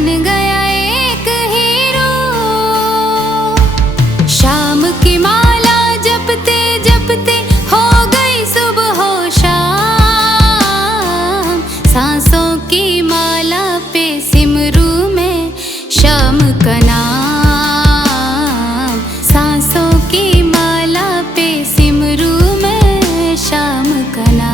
बन गया एक हीरो। शाम की माला जपते जपते हो गई सुबह हो शाम। सांसों की माला पे सिमरू में शाम का नाम। सांसों की माला पे सिमरू में शाम का नाम।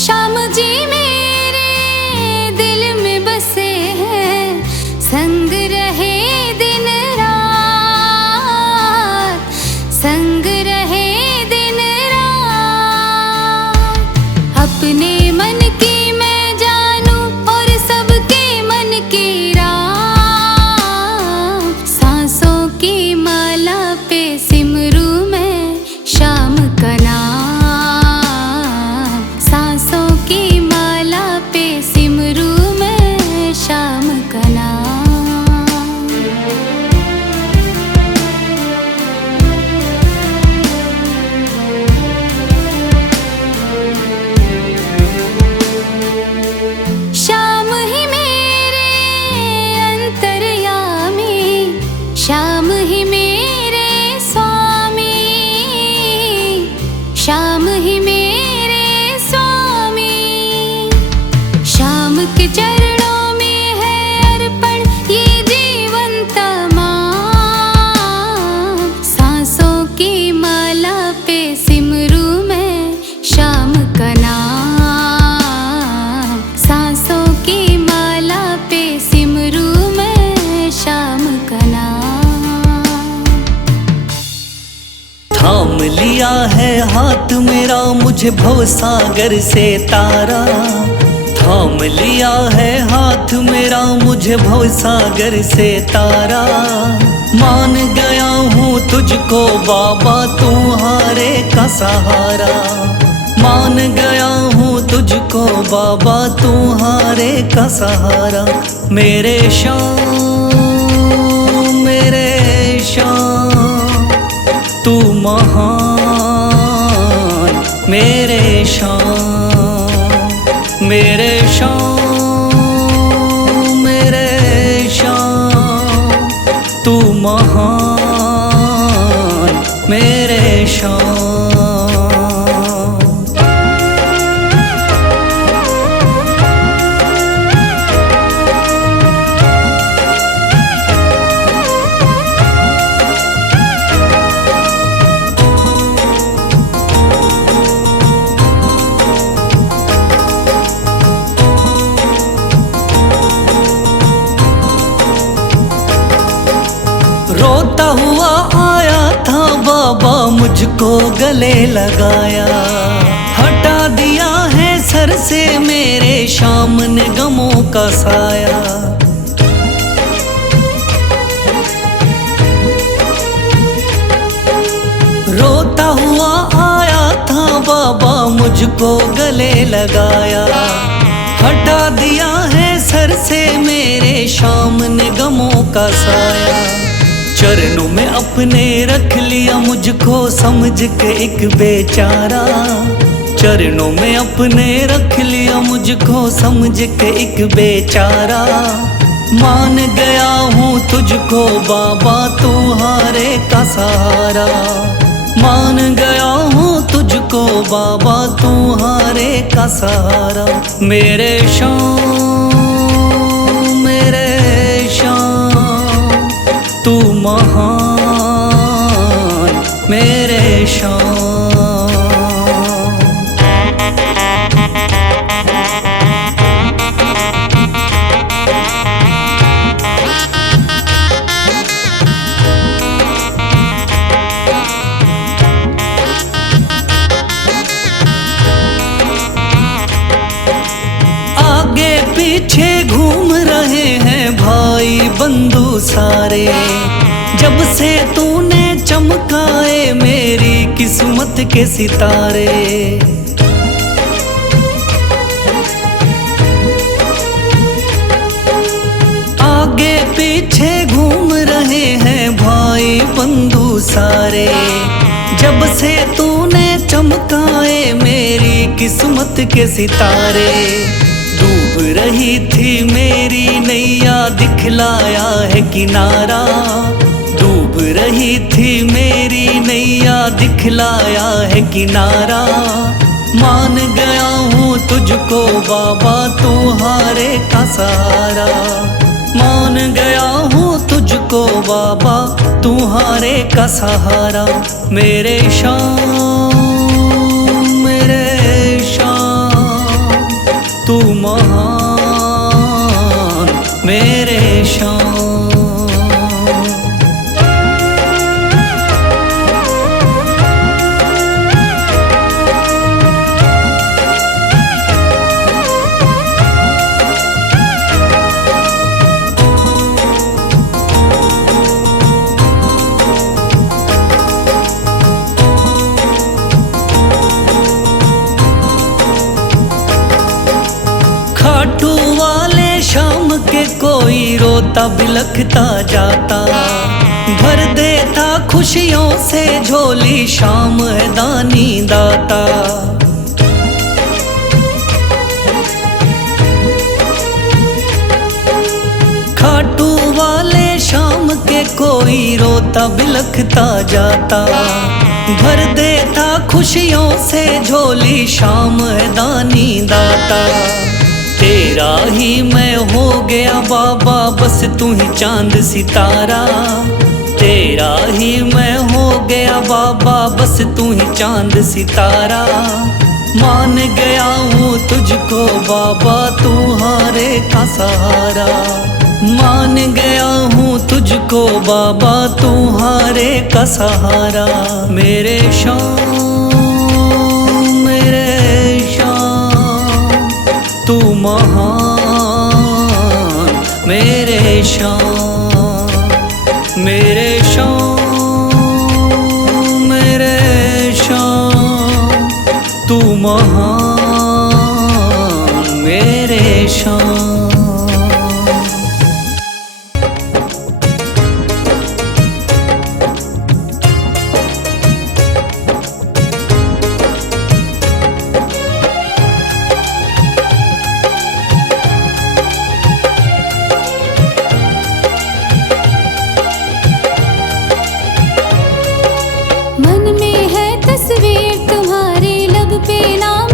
श्याम जी मेरे दिल में बसे हैं, संग रहे दिन रात, संग रहे दिन रात। अपने मन की मैं जानूं और सबके मन की राह। सांसों की माला पे सिमरू में शाम का नाम। सांसों की माला पे सिमरू में शाम का नाम। श्याम ही मेरे अंतर्यामी, श्याम ही मेरे स्वामी, श्याम ही मेरे स्वामी। श्याम के चरणों में है अर्पण ये जीवन तमाम। सांसों की माला पे सिमरू में शाम का नाम। सांसों की माला पे सिमरू में शाम का नाम। थाम लिया है हाथ मेरा मुझे भवसागर से तारा। थाम लिया है हाथ मेरा मुझे भवसागर से तारा। मान गया हूँ तुझको बाबा तुम्हारे का सहारा। मान गया हूँ तुझको बाबा तुम्हारे का सहारा। मेरे श्याम मेरे श्याम तू महान। मेरे श्याम मेरे श्याम मेरे श्याम तू महान। मेरे श्याम। रोता हुआ आया था बाबा मुझको गले लगाया। हटा दिया है सर से मेरे श्याम ने गमों का साया। रोता हुआ आया था बाबा मुझको गले लगाया। हटा दिया है सर से मेरे श्याम ने गमों का साया। चरणों में अपने रख लिया मुझको समझ के एक बेचारा। चरणों में अपने रख लिया मुझको समझ के एक बेचारा। मान गया हूँ तुझको बाबा तुम्हारे का सहारा। मान गया हूँ तुझको बाबा तुम्हारे का सहारा। मेरे श्याम मेरे श्याम तू महान। मेरे श्याम। आगे पीछे घूम रहे हैं भाई बंधु सारे। जब से तूने चमकाए मेरी किस्मत के सितारे। आगे पीछे घूम रहे हैं भाई बंधु सारे, जब से तूने चमकाए मेरी किस्मत के सितारे। डूब रही थी मेरी नैया दिखलाया है किनारा, डूब रही थी मेरी नैया दिखलाया है किनारा। मान गया हूँ तुझको बाबा तुम्हारे का सहारा, मान गया हूँ तुझको बाबा तुम्हारे का सहारा। मेरे शाम तू महान मेरे शाम। खाटू वाले शाम के कोई रोता बिलखता जाता, भर देता खुशियों से झोली शाम है दानी दाता। खाटू वाले शाम के कोई रोता बिलखता जाता, भर देता खुशियों से झोली शाम है दानी दाता। तेरा ही मैं हो गया बाबा बस तू ही चांद सितारा, तेरा ही मैं हो गया बाबा बस तू ही चांद सितारा। मान गया हूँ तुझको बाबा तुम्हारे का सहारा, मान गया हूँ तुझको बाबा तुम्हारे का सहारा। मेरे शाम तू महान मेरे शाम, मेरे शाम तू महान मेरे शाम। मन में है तस्वीर तुम्हारे, लब पे नाम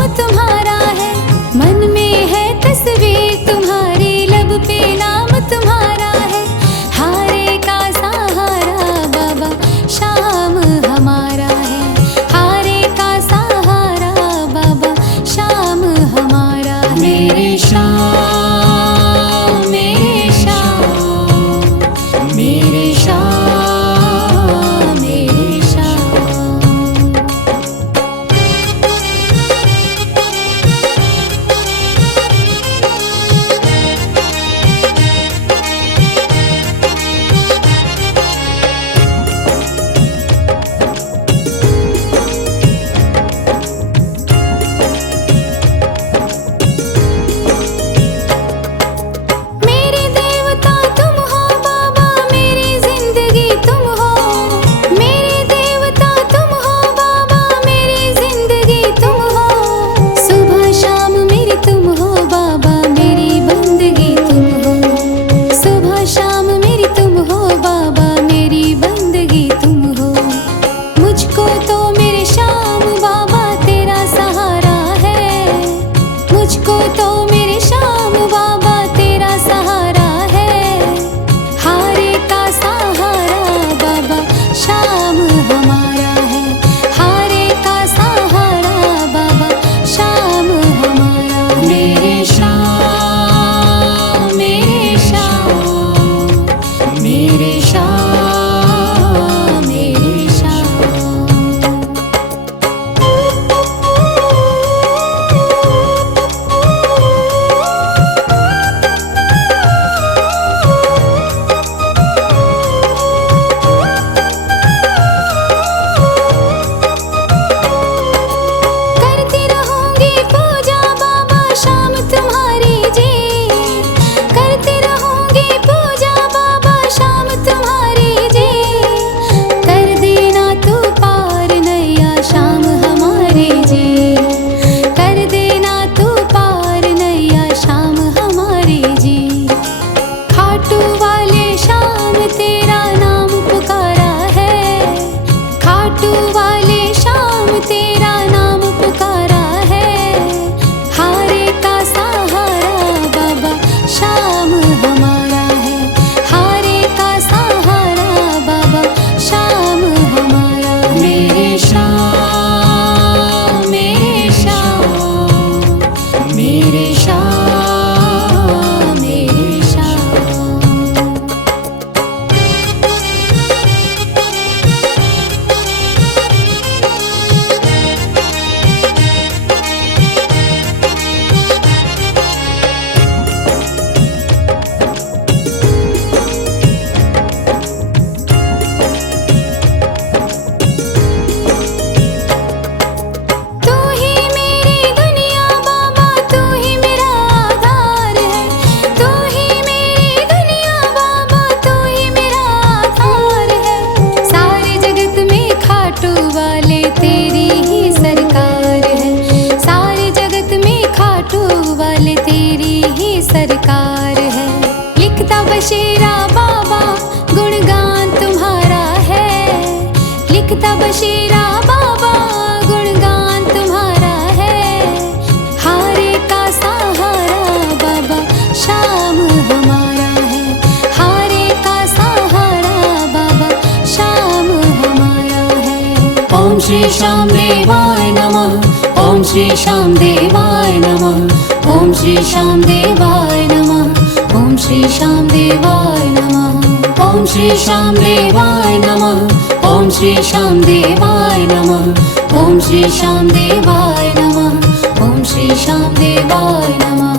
लिखता बशीरा बाबा गुणगान तुम्हारा है। हारे का सहारा बाबा शाम हमारा है। हारे का सहारा बाबा शाम हमारा है। ओम श्री श्याम देवाय नमः। ओम श्री श्याम देवाय नमः। ओम श्री श्याम देवाय नमः। ओम श्री श्याम देवाय नमः। ओम श्री श्याम देवाय नमः। ओम श्री श्याम देवाय नमः। ओम श्री श्याम देवाय नमः। ओम श्री श्याम देवाय नमः।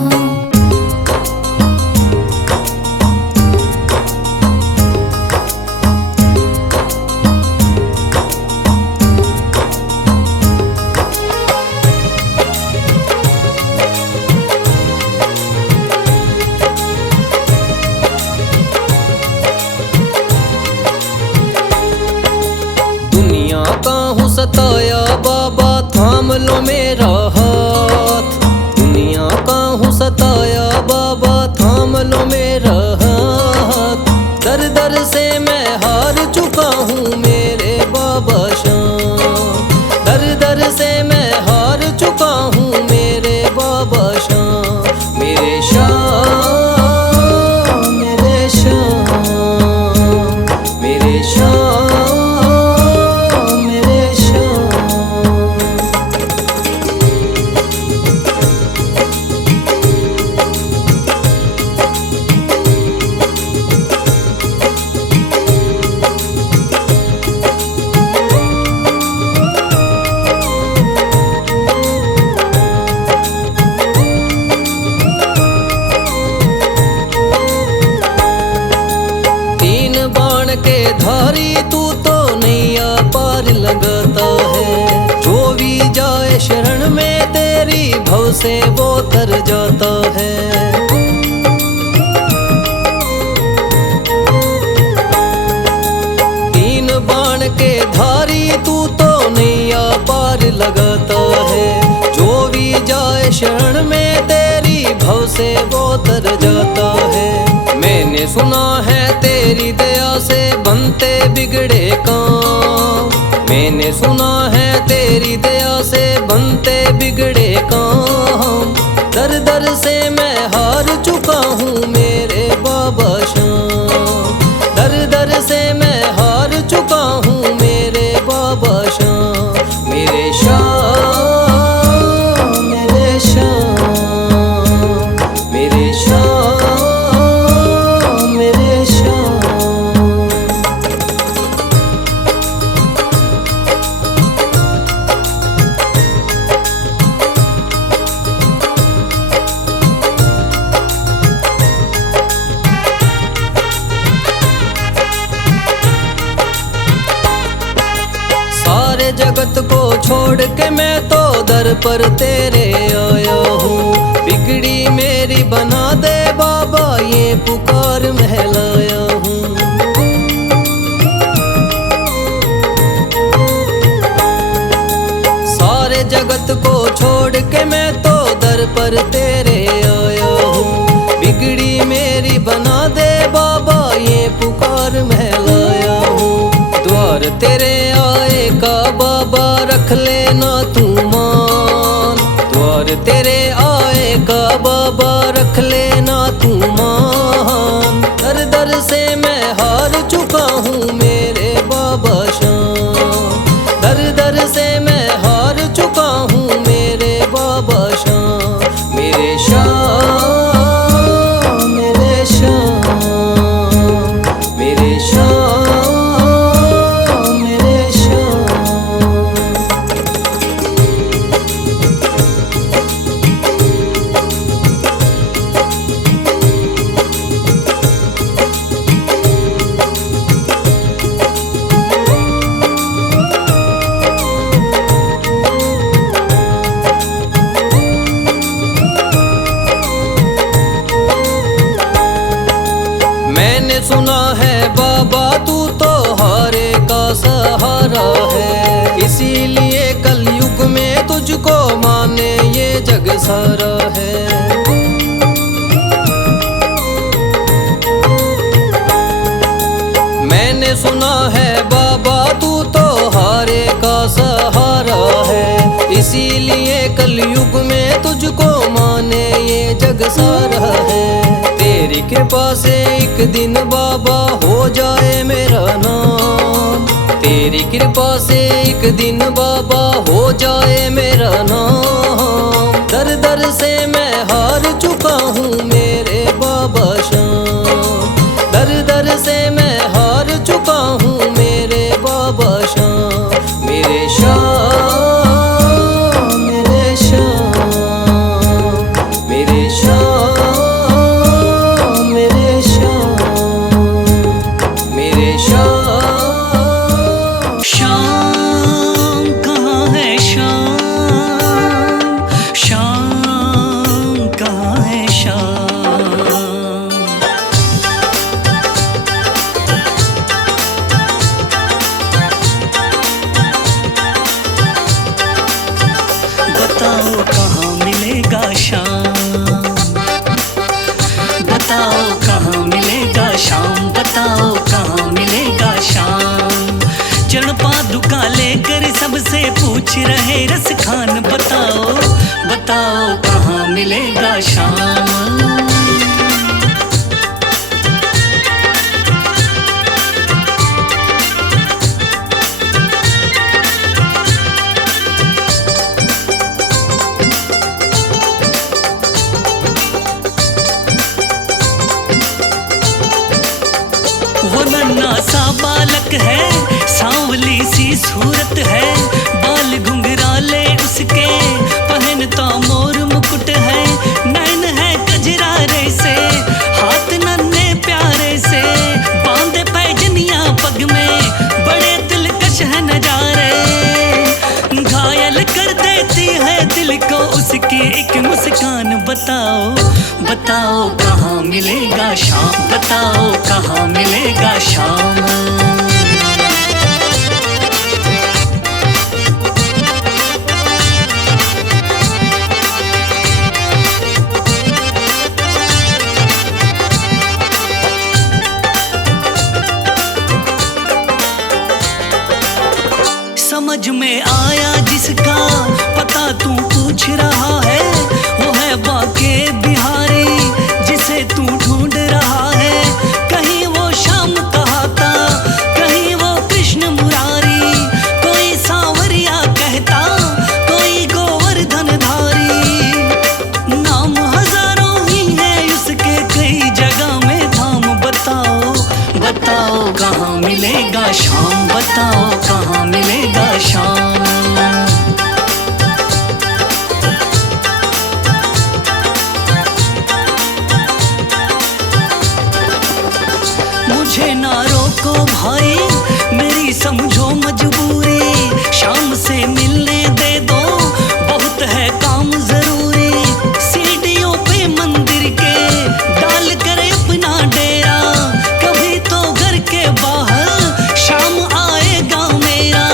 सताया बाबा थाम लो मेरा हाथ। दुनिया का हूँ सताया बाबा थाम लो मेरा हाथ। दर दर से मैं हार चुका हूँ मेरे बाबा शाम। दर दर से मैं हार चुका हूँ मेरे बाबा शाम। मेरे शाम मेरे शाम मेरे शाम। धारी तू तो नैया पार लगाता है। जो भी जाए शरण में तेरी भव से वो तर जाता है। तीन बाण के धारी तू तो नैया पार लगाता है। जो भी जाए शरण में तेरी भव से वो तर जाता है। मैंने सुना है तेरी दया से बनते बिगड़े काम। मैंने सुना है तेरी दया से बनते बिगड़े काम। दर दर से मैं हार चुका हूँ मेरे बाबा शाम। दर दर से मैं हार चुका हूँ मेरे बाबा शाम। मेरे शाम मेरे शाम मेरे शाम। जगत को छोड़ के मैं तो दर पर तेरे आया हूँ। बिगड़ी मेरी बना दे बाबा ये पुकार महलाया हूँ। सारे जगत को छोड़ के मैं तो दर पर तेरे आया हूँ। बिगड़ी मेरी बना दे बाबा ये पुकार महलाया हूँ। द्वार तेरे आए का बाबा रख लेना तू मान। द्वार तेरे आए का बाबा रख लेना तू मान। दर दर से मैं हार चुका हूँ मेरे बाबा शाम। दर दर से मैं हार चुका हूँ मेरे बाबा शाम। मेरे शाम मेरे शाम मेरे शाम। मैंने सुना है बाबा तू तो हारे का सहारा है। इसीलिए कलयुग में तुझको माने ये जग सारा है। मैंने सुना है बाबा तू तो हारे का सहारा है। इसीलिए कलयुग में तुझको माने ये जग सारा है। तेरी कृपा से एक दिन बाबा हो जाए मेरा नाम। तेरी कृपा से एक दिन बाबा हो जाए मेरा नाम। दर दर से मैं हार चुका हूँ मेरे बाबा श्याम। दर दर से मैं हार चुका हूँ मेरे बाबा श्याम। मेरे श्याम, मेरे श्याम, मेरे श्याम, मेरे श्याम, मेरे श्याम। श्याम कहाँ है श्याम, श्याम कहाँ है श्याम। बताओ कहाँ मिलेगा श्याम, बताओ कहाँ मिलेगा श्याम, बताओ कहाँ मिलेगा श्याम। चरण पादुका लेकर सबसे पूछ रहे रस खान। बताओ बताओ कहाँ मिलेगा श्याम। वो नन्हा सा बालक है, सांवली सी सूरत है। बाल घुंघराले उसके, पहनता मोर मुकुट है। नैन है कजरारे से, हाथ नन्हे प्यारे से। बांधे पैजनिया पग में, बड़े दिलकश है नजारे। घायल कर देती है दिल को उसकी एक मुस्कान। बताओ बताओ कहाँ मिलेगा श्याम, बताओ कहाँ मिलेगा श्याम। समझ में आया जिसका पता तू पूछ रहा है। वो है बाके बिहारी जिसे तू ढूंढ रहा है। कहीं वो श्याम कहाता, कहीं वो कृष्ण मुरारी। कोई सांवरिया कहता, कोई गोवर्धन धारी। नाम हजारों ही है उसके, कई जगह में धाम। बताओ बताओ कहाँ मिलेगा श्याम, बताओ कहाँ मिलेगा श्याम। मुझे ना रोको भाई, मेरी समझो मजबूरी। शाम से मिलने दे दो, बहुत है काम जरूरी। सीढ़ियों पे मंदिर के डाल कर अपना डेरा। कभी तो घर के बाहर शाम आएगा मेरा।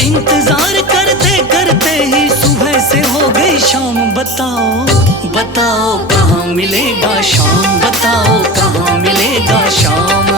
इंतजार करते करते ही सुबह से हो गई शाम। बताओ बताओ कहाँ मिलेगा श्याम, बताओ कहाँ मिलेगा श्याम।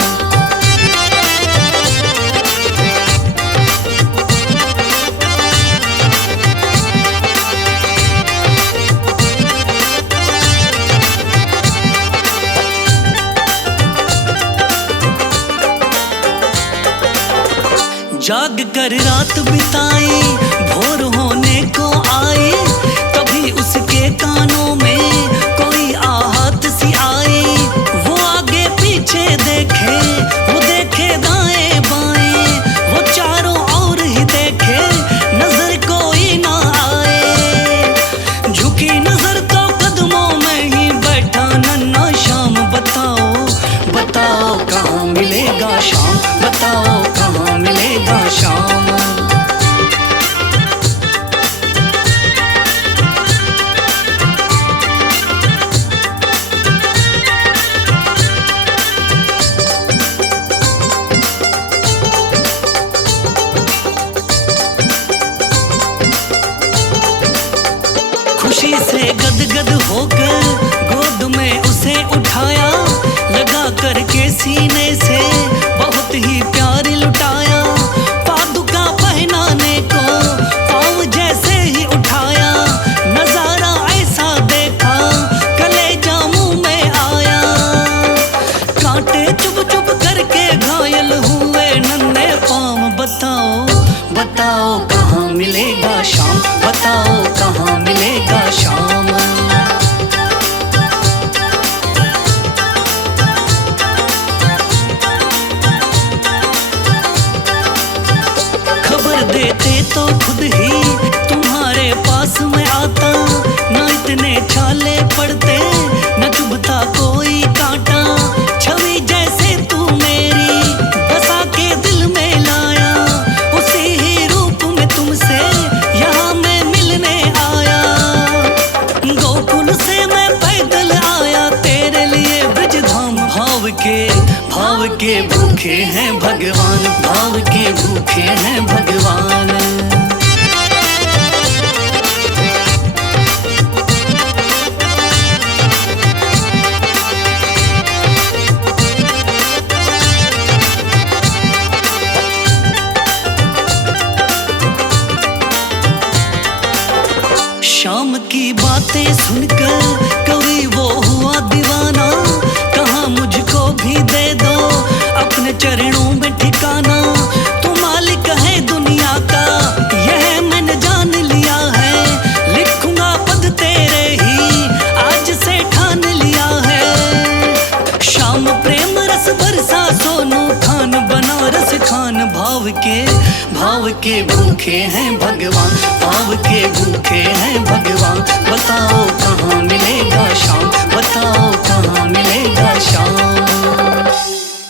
जाग कर रात बिताई, भोर होने को आई। तभी उसके कानों में कोई आहट सी आई। वो आगे पीछे देखे, वो देखे दाएं बाएं। वो चारों ओर ही देखे, नजर कोई ना आए। झुकी नजर तो कदमों में ही बैठा नन्हा श्याम। बताओ बताओ कहाँ मिलेगा श्याम, बताओ कहाँ मिलेगा श्याम। खुशी से गदगद होकर गोद में उसे उठाया। लगा करके सीने से बहुत ही प्यार लुटाया। पादुका बताओ कहाँ मिलेगा शाम, बताओ कहाँ मिलेगा शाम। खबर देते तो खुद ही तुम्हारे पास में आता, ना इतने छाले पड़ते न चुभता कोई कांटा। छवि जैसे तू मेरी बसा के दिल में लाया, उसी ही रूप में तुमसे यहाँ मैं मिलने आया। गोकुल से मैं पैदल आया तेरे लिए ब्रजधाम। भाव के भूखे हैं भगवान, भाव के भूखे हैं भगवान। शाम की बातें सुनकर कभी वो हुआ दीवाना, कहाँ मुझको भी दे दो अपने चरणों में ठिकाना। तू मालिक है दुनिया का यह मैंने जान लिया है, लिखूंगा पद तेरे ही आज से ठान लिया है। शाम प्रेम रस बरसा सोनू खान बनारस खान। भाव के भूखे हैं भगवान, भाव के भूखे हैं भगवान। बताओ कहाँ मिलेगा शाम, बताओ कहाँ मिलेगा शाम।